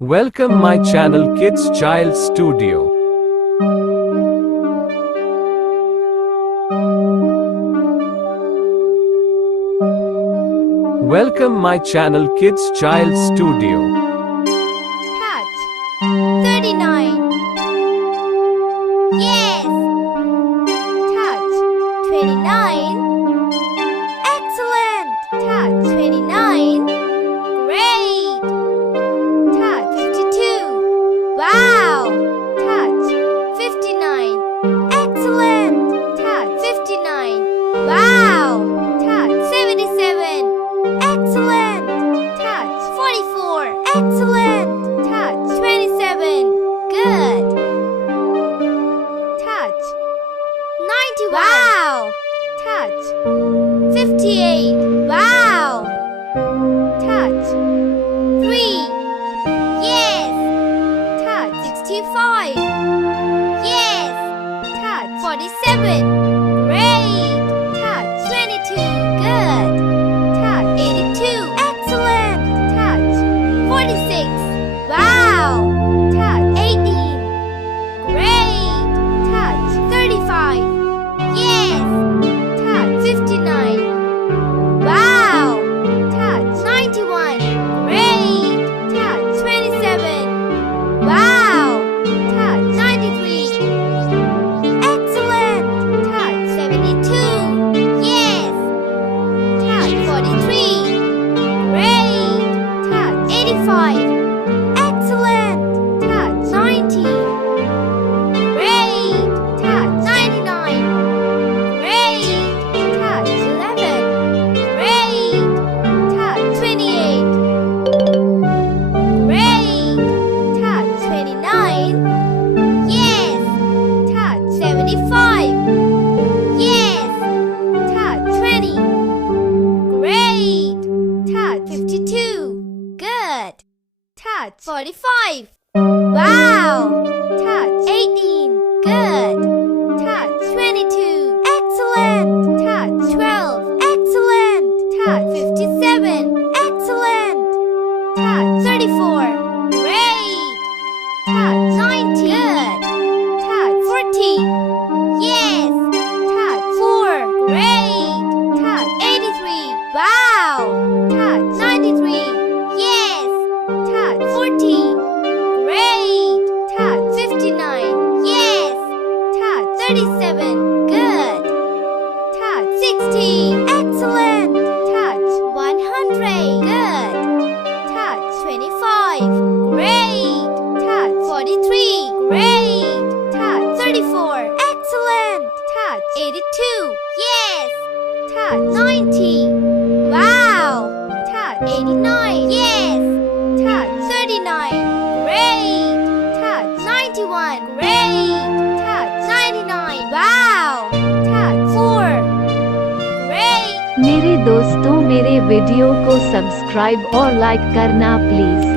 Welcome my channel Kids Child Studio. Welcome my channel Kids Child Studio. Touch 39. Yes. Touch 29. Excellent. Touch 29. Great. Touch 52. Wow. Touch 59. Excellent. Touch 59. Wow. Touch 77. Excellent. Touch 44. Excellent. Touch 27. Good. Touch 91. Wow. Touch 58. Wow. Touch 3. Yes. Touch 65. Yes. Touch 47. Great. Touch 22. Good. Touch 82. Excellent. Touch 46. Wow. Touch 18. Great. Touch 35. Yes. Touch 59. Wow. Touch 91. Great. Touch 27. Wow. Touch 93. Excellent. Touch 72. Yes. Touch 43. Great. Touch 85. Excellent. Touch 90. Great. Touch 99. Great. Touch 11. Great. Touch 28. Great. Touch 29. Yes. Touch 75. Yes. Touch 20. Great. Touch 52. Good. Touch 45. Wow. Touch 18. Good. Touch 22. Excellent. Touch 12. Excellent. Touch 57. Excellent. Touch 34. Great. Touch 90. Good. Touch 40. Yes. Touch 4. Great. Touch 83. Wow. Touch 93. Yes. Touch 40. Great. Touch 59. Yes. Touch 37. Good. Touch 60. Excellent. Touch 100. Good. Touch 25. Great. Touch 43. Great. Touch 34. Excellent. Touch 82. Yes. Touch 90. Wow. Touch 89. Yes. Touch 39. Great. Touch 91. Great. Touch 99. Wow. Touch 4. Great. मेरे दोस्तों मेरे video को subscribe और like करना please.